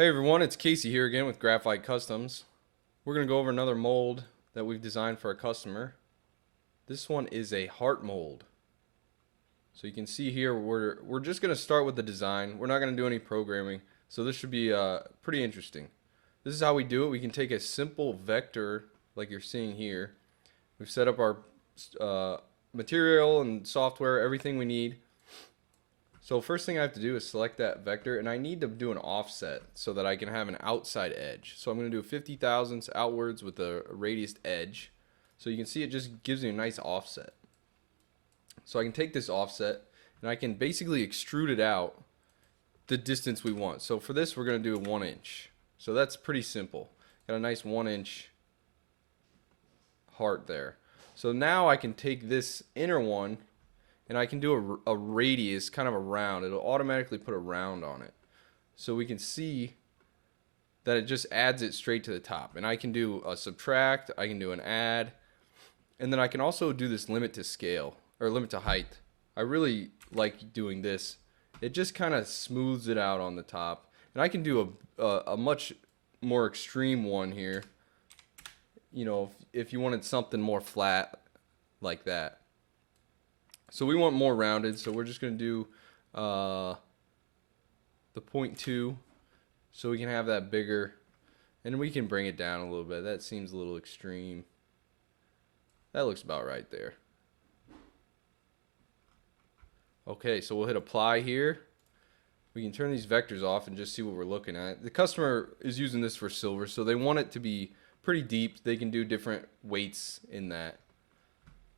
Hey everyone, it's Casey here again with Graphite Customs. We're going to go over another mold that we've designed for a customer. This one is a heart mold. So you can see here we're just going to start with the design. We're not going to do any programming, so this should be pretty interesting. This is how we do it. We can take a simple vector like you're seeing here. We've set up our material and software, everything we need. So first thing I have to do is select that vector, and I need to do an offset so that I can have an outside edge. So I'm going to do 50 thousandths outwards with a radius edge. So you can see it just gives me a nice offset. So I can take this offset and I can basically extrude it out the distance we want. So for this we're going to do 1 inch. So that's pretty simple. Got a nice 1 inch heart there. So now I can take this inner one and I can do a radius, kind of a round. It'll automatically put a round on it. So we can see that it just adds it straight to the top. And I can do a subtract, I can do an add, and then I can also do this limit to scale, or limit to height. I really like doing this. It just kind of smooths it out on the top. And I can do a much more extreme one here. You know, if you wanted something more flat like that. So we want more rounded, so we're just going to do the 0.2 so we can have that bigger, and we can bring it down a little bit. That seems a little extreme. That looks about right there. Okay, so we'll hit apply here. We can turn these vectors off and just see what we're looking at. The customer is using this for silver, so they want it to be pretty deep. They can do different weights in that.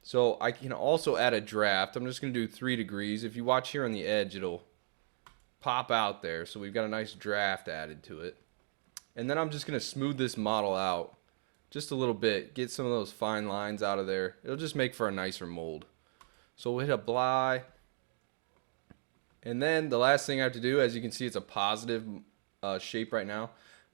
So I can also add a draft. I'm just going to do 3 degrees. If you watch here on the edge, it'll pop out there. So we've got a nice draft added to it. And then I'm just going to smooth this model out just a little bit. Get some of those fine lines out of there. It'll just make for a nicer mold. So we'll hit apply. And then the last thing I have to do, as you can see, it's a positive shape right now.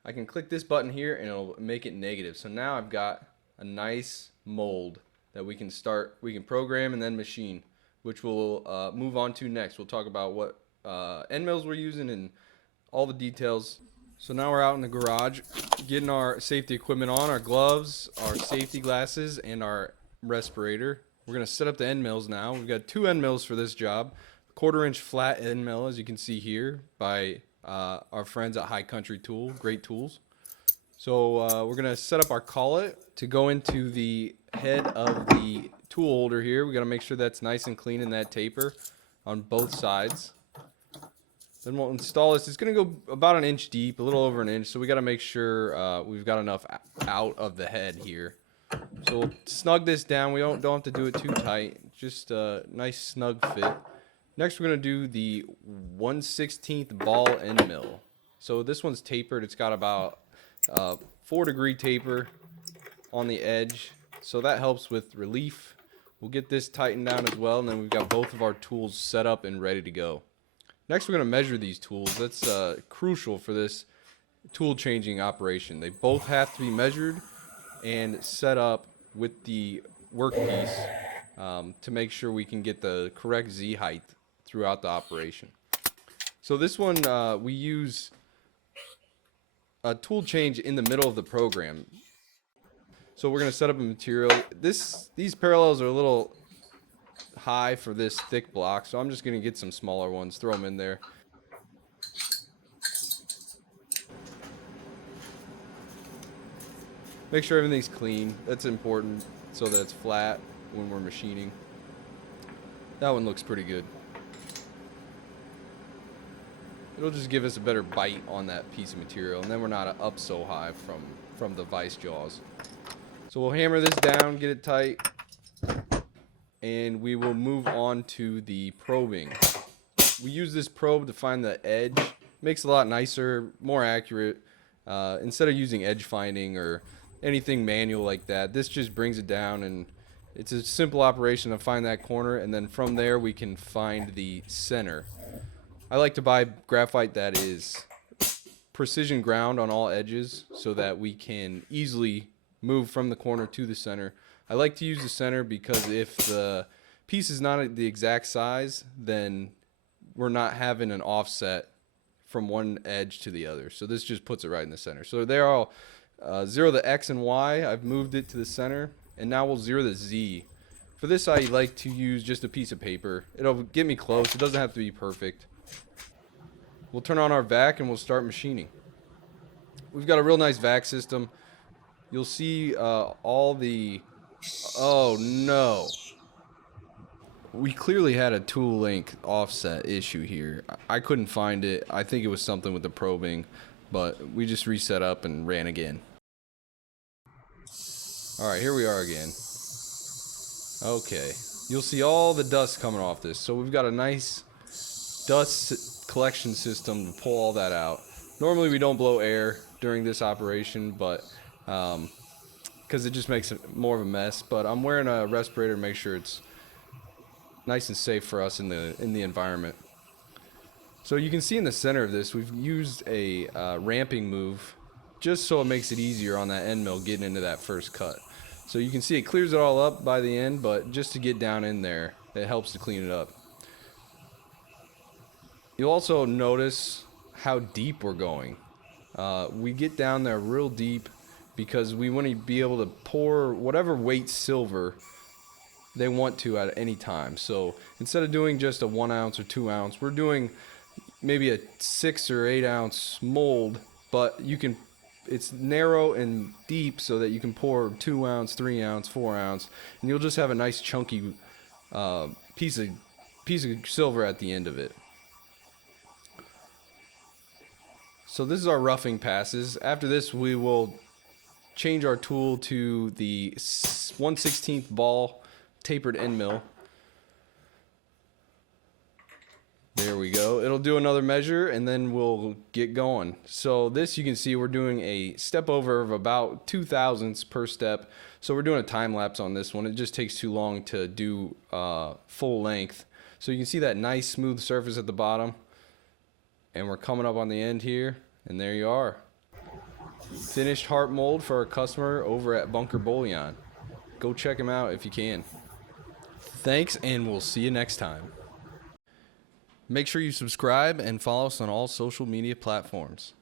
I can click this button here and it'll make it negative. So now I've got a nice mold that we can program and then machine, which we'll move on to next. We'll talk about what end mills we're using and all the details. So now we're out in the garage getting our safety equipment on, our gloves, our safety glasses, and our respirator. We're going to set up the end mills now. We've got 2 end mills for this job. 1/4 inch flat end mill, as you can see here, by our friends at High Country Tool. Great tools. So we're going to set up our collet to go into the head of the tool holder here. We got to make sure that's nice and clean in that taper on both sides. Then we'll install this. It's going to go about 1 inch deep, a little over 1 inch. So we got to make sure we've got enough out of the head here. So we'll snug this down. We don't have to do it too tight. Just a nice snug fit. Next, we're going to do the 1/16 ball end mill. So this one's tapered. It's got about 4-degree taper on the edge, so that helps with relief. We'll get this tightened down as well, and then we've got both of our tools set up and ready to go. Next, we're going to measure these tools. That's crucial for this tool changing operation. They both have to be measured and set up with the workpiece to make sure we can get the correct Z height throughout the operation. So this one we use a tool change in the middle of the program. So we're going to set up a material. These parallels are a little high for this thick block, so I'm just going to get some smaller ones, throw them in there. Make sure everything's clean. That's important so that it's flat when we're machining. That one looks pretty good. It'll just give us a better bite on that piece of material, and then we're not up so high from the vise jaws. So we'll hammer this down, get it tight, and we will move on to the probing. We use this probe to find the edge. Makes it a lot nicer, more accurate. Instead of using edge finding or anything manual like that, this just brings it down, and it's a simple operation to find that corner, and then from there we can find the center. I like to buy graphite that is precision ground on all edges so that we can easily move from the corner to the center. I like to use the center because if the piece is not the exact size, then we're not having an offset from one edge to the other. So this just puts it right in the center. So there I'll zero the X and Y. I've moved it to the center. And now we'll zero the Z. For this, I like to use just a piece of paper. It'll get me close. It doesn't have to be perfect. We'll turn on our vac and we'll start machining. We've got a real nice vac system. You'll see all the... Oh, no. We clearly had a tool length offset issue here. I couldn't find it. I think it was something with the probing, but we just reset up and ran again. Alright, here we are again. Okay. You'll see all the dust coming off this. So we've got a nice dust collection system to pull all that out. Normally we don't blow air during this operation, but because it just makes it more of a mess. But I'm wearing a respirator to make sure it's nice and safe for us in the environment. So you can see in the center of this, we've used a ramping move just so it makes it easier on that end mill getting into that first cut. So you can see it clears it all up by the end, but just to get down in there, it helps to clean it up. You'll also notice how deep we're going. We get down there real deep because we want to be able to pour whatever weight silver they want to at any time. So instead of doing just a 1 ounce or 2 ounce, we're doing maybe a 6 or 8 ounce mold, but it's narrow and deep so that you can pour 2 ounce, 3 ounce, 4 ounce, and you'll just have a nice chunky piece of silver at the end of it. So this is our roughing passes. After this, we will change our tool to the 1/16 ball tapered end mill. There we go. It'll do another measure and then we'll get going. So this, you can see we're doing a step over of about 2/1000ths per step. So we're doing a time lapse on this one. It just takes too long to do full length. So you can see that nice smooth surface at the bottom. And we're coming up on the end here. And there you are. Finished heart mold for our customer over at Bunker Bullion. Go check him out if you can. Thanks, and we'll see you next time. Make sure you subscribe and follow us on all social media platforms.